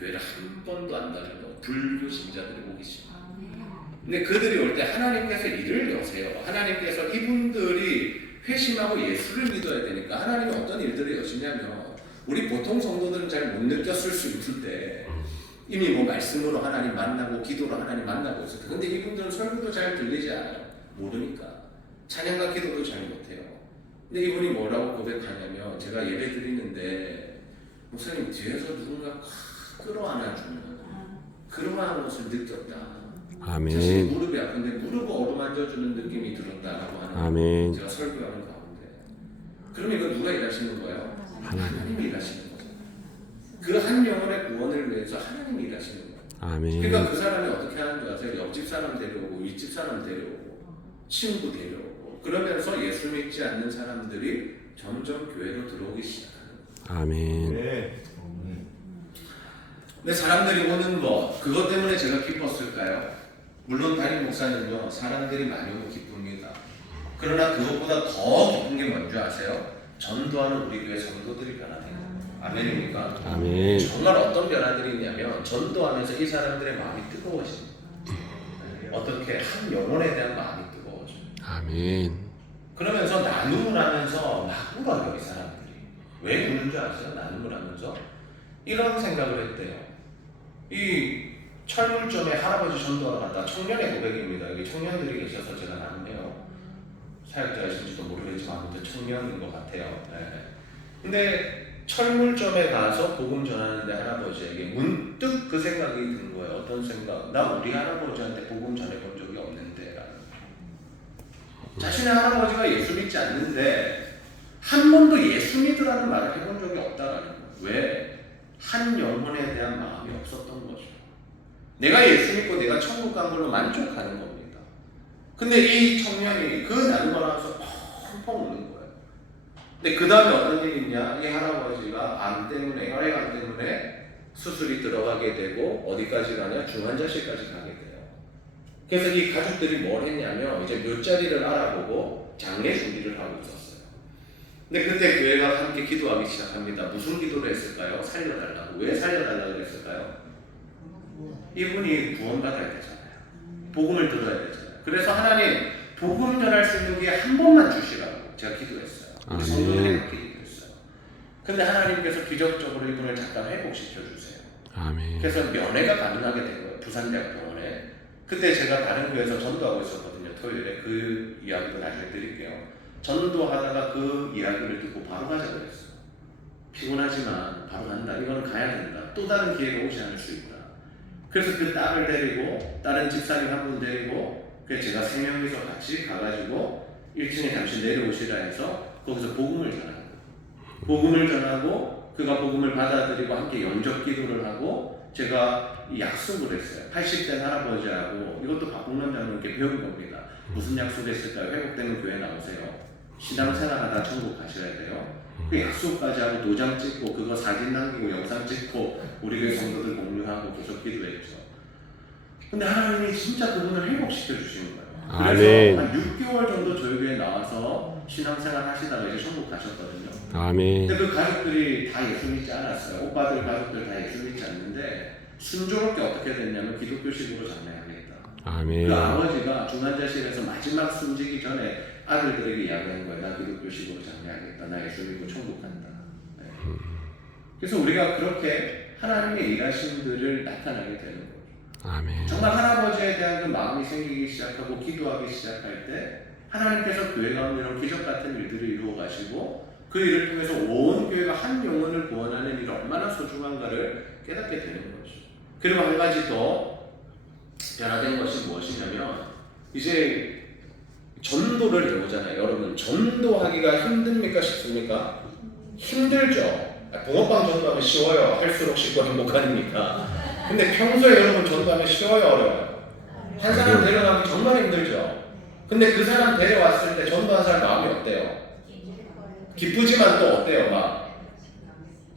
교회를 한 번도 안 다니고 불교 신자들이 오기 시작합니다. 근데 그들이 올 때 하나님께서 일을 여세요. 하나님께서 이분들이 회심하고 예수를 믿어야 되니까 하나님이 어떤 일들을 여시냐면 우리 보통 성도들은 잘 못 느꼈을 수 있는데 이미 뭐 말씀으로 하나님 만나고 기도로 하나님 만나고 있어요. 근데 이분들은 설교도 잘 들리지 않아요. 모르니까. 찬양과 기도도 잘 못해요. 근데 이분이 뭐라고 고백하냐면 제가 예배 드리는데 목사님 뒤에서 누군가 확 끌어안아주는 그러한 것을 느꼈다. 아멘. 사실 무릎이 아픈데 무릎을 어루만져주는 느낌이 들었다라고 하는 아멘. 제가 설교하는 가운데 그러면 이거 누가 일하시는 거예요? 하나님이 일하시는 거죠. 그 한 영혼의 구원을 위해서 하나님이 일하시는 거예요. 아멘. 그러니까 그 사람이 어떻게 하는 줄 아세요? 옆집 사람 데려오고 윗집 사람 데려오고 친구 데려오고 그러면서 예수 믿지 않는 사람들이 점점 교회로 들어오기 시작하는 거예요. 아멘. 네. 근데 사람들이 오는 거 그것 때문에 제가 기뻤을까요? 물론 담임 목사님도 사람들이 많이 오면 기쁩니다. 그러나 그것보다 더 기쁜 게 뭔지 아세요? 전도하는 우리 교회 성도들이 변화되는 거예요. 아멘입니까? 아멘. 정말 어떤 변화들이 있냐면 전도하면서 이 사람들의 마음이 뜨거워집니다. 어떻게 한 영혼에 대한 마음이 뜨거워져요. 아멘. 그러면서 나눔을 하면서 막 울어요. 이 사람들이. 왜 우는 줄 아세요? 나눔을 하면서 이런 생각을 했대요. 이 철물점에 할아버지 전도하러 갔다. 청년의 고백입니다. 여기 청년들이 계셔서 제가 나는데요. 사역자이신지도 모르겠지만 아무튼 청년인 것 같아요. 네. 근데 철물점에 가서 복음 전하는데 할아버지에게 문득 그 생각이 든 거예요. 어떤 생각? 나 우리 할아버지한테 복음 전해본 적이 없는데 라는. 자신의 할아버지가 예수 믿지 않는데 한 번도 예수 믿으라는 말을 해본 적이 없다라는 거예요. 왜? 한 영혼에 대한 마음이 없었던 거죠. 내가 예수 믿고 내가 천국 간 걸로 만족하는 겁니다. 근데 이 청년이 그 나눔을 하면서 펑펑 우는 거예요. 근데 그 다음에 어떤 일이 있냐? 이 할아버지가 암 때문에, 혈액암 때문에 수술이 들어가게 되고 어디까지 가냐? 중환자실까지 가게 돼요. 그래서 이 가족들이 뭘 했냐면 이제 묘자리를 알아보고 장례 준비를 하고 있었어요. 근데 그때 교회가 함께 기도하기 시작합니다. 무슨 기도를 했을까요? 살려달라고. 왜 살려달라고 그랬을까요? 이분이 구원받아야 되잖아요. 복음을 들어야 되잖아요. 그래서 하나님 복음 전할 수 있는 기회 한 번만 주시라고 제가 기도했어요. 우리 성도들이 함께 기도했어요. 근데 하나님께서 기적적으로 이분을 잠깐 회복시켜 주세요. 아멘. 그래서 면회가 가능하게 된 거예요. 부산대학병원에. 그때 제가 다른 교회에서 전도하고 있었거든요. 토요일에 그 이야기도 나중에 드릴게요. 전도하다가 그 이야기를 듣고 바로 가자고 했어요. 피곤하지만 바로 간다. 이거는 가야 된다. 또 다른 기회가 오지 않을 수 있다. 그래서 그 딸을 데리고 다른 집사님 한 분 데리고 그래서 제가 3명이서 같이 가가지고 1층에 잠시 내려오시라 해서 거기서 복음을 전하고 복음을 전하고 그가 복음을 받아들이고 함께 영접 기도를 하고 제가 약속을 했어요. 80대 할아버지하고 이것도 박봉남 장로님께 배운 겁니다. 무슨 약속했을까요? 회복되는 교회 나오세요. 신앙생활하다 천국 가셔야 돼요. 그 약속까지 하고 도장 찍고 그거 사진 남기고 영상 찍고 우리 교회 성도들 공유하고 계속 기도했죠. 근데 하나님이 진짜 그분을 회복시켜 주시는 거예요. 아멘. 그래서 한 6개월 정도 저희 교회에 나와서 신앙생활 하시다가 이제 천국 가셨거든요. 아멘. 근데 그 가족들이 다 예수 믿지 않았어요. 오빠들 가족들 다 예수 믿지 않는데 순조롭게 어떻게 됐냐면 기독교식으로 장례하겠다. 아멘. 그 아버지가 중환자실에서 마지막 숨지기 전에 아들들에게 이야기한 거예요. 나 기독교식으로 장례하겠다. 나 예수 믿고 천국 간다. 네. 그래서 우리가 그렇게 하나님의 일하심들을 나타나게 되는 거예요. 아멘. 정말 할아버지에 대한 그 마음이 생기기 시작하고 기도하기 시작할 때 하나님께서 교회 가운데 이런 기적 같은 일들을 이루어 가시고 그 일을 통해서 온 교회가 한 영혼을 구원하는 일이 얼마나 소중한가를 깨닫게 되는 거죠. 그리고 한 가지 더 변화된 것이 무엇이냐면 이제 전도를 해보잖아요. 여러분 전도하기가 힘듭니까 쉽습니까? 힘들죠. 붕어빵 전도하면 쉬워요. 할수록 쉽고 행복하니까. 근데 평소에 여러분 전도하면 쉬워요, 어려워요? 한 사람 데려가기 정말 힘들죠. 근데 그 사람 데려왔을 때 전도한 사람 마음이 어때요? 기쁘지만 또 어때요? 막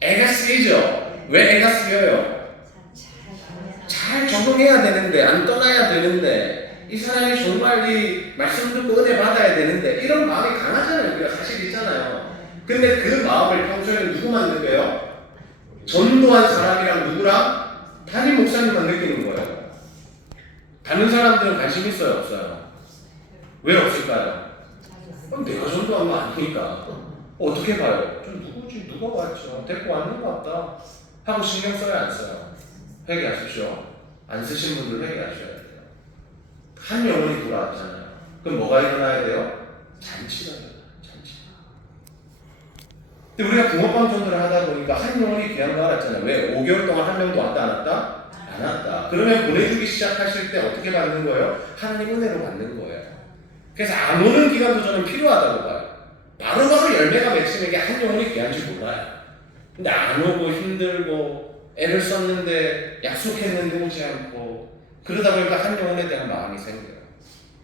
애가 쓰이죠. 왜 애가 쓰여요? 잘 적응해야 되는데 안 떠나야 되는데 이 사람이 정말 이 말씀 듣고 은혜 받아야 되는데 이런 마음이 강하잖아요. 우리가 사실 있잖아요. 근데 그 마음을 평소에는 누구만 느껴요? 전도한 사람이랑 누구랑? 담임 목사님만 느끼는 거예요. 다른 사람들은 관심 있어요, 없어요? 왜 없을까요? 그럼 내가 전도한 거 아니니까. 어떻게 봐요? 좀 누구지? 누가 왔죠? 데리고 왔는 것 같다 하고 신경 써요, 안 써요? 회개하십시오. 안 쓰신 분들 회개하셔야 돼요. 한 영혼이 돌아왔잖아요. 그럼 뭐가 일어나야 돼요? 잔치가 일어나요. 잔치. 근데 우리가 붕어빵 전도를 하다 보니까 한 영혼이 귀한 거 알았잖아요. 왜? 5개월 동안 한 명도 왔다 안 왔다? 안 왔다. 그러면 보내주기 시작하실 때 어떻게 받는 거예요? 하나님 은혜로 받는 거예요. 그래서 안 오는 기간도 저는 필요하다고 봐요. 바로바로 열매가 맺히는 게 한 영혼이 귀한지 몰라요. 근데 안 오고 힘들고 애를 썼는데 약속했는데 오지 않고 그러다 보니까 한 영혼에 대한 마음이 생겨요.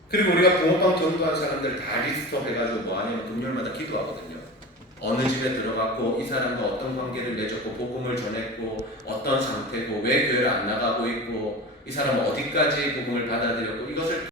그리고 우리가 붕어빵 전도한 사람들 다 리스트업 해가지고 뭐 하냐면 금요일마다 기도하거든요. 어느 집에 들어갔고 이 사람과 어떤 관계를 맺었고 복음을 전했고 어떤 상태고 왜 교회를 안 나가고 있고 이 사람은 어디까지 복음을 받아들였고 이것을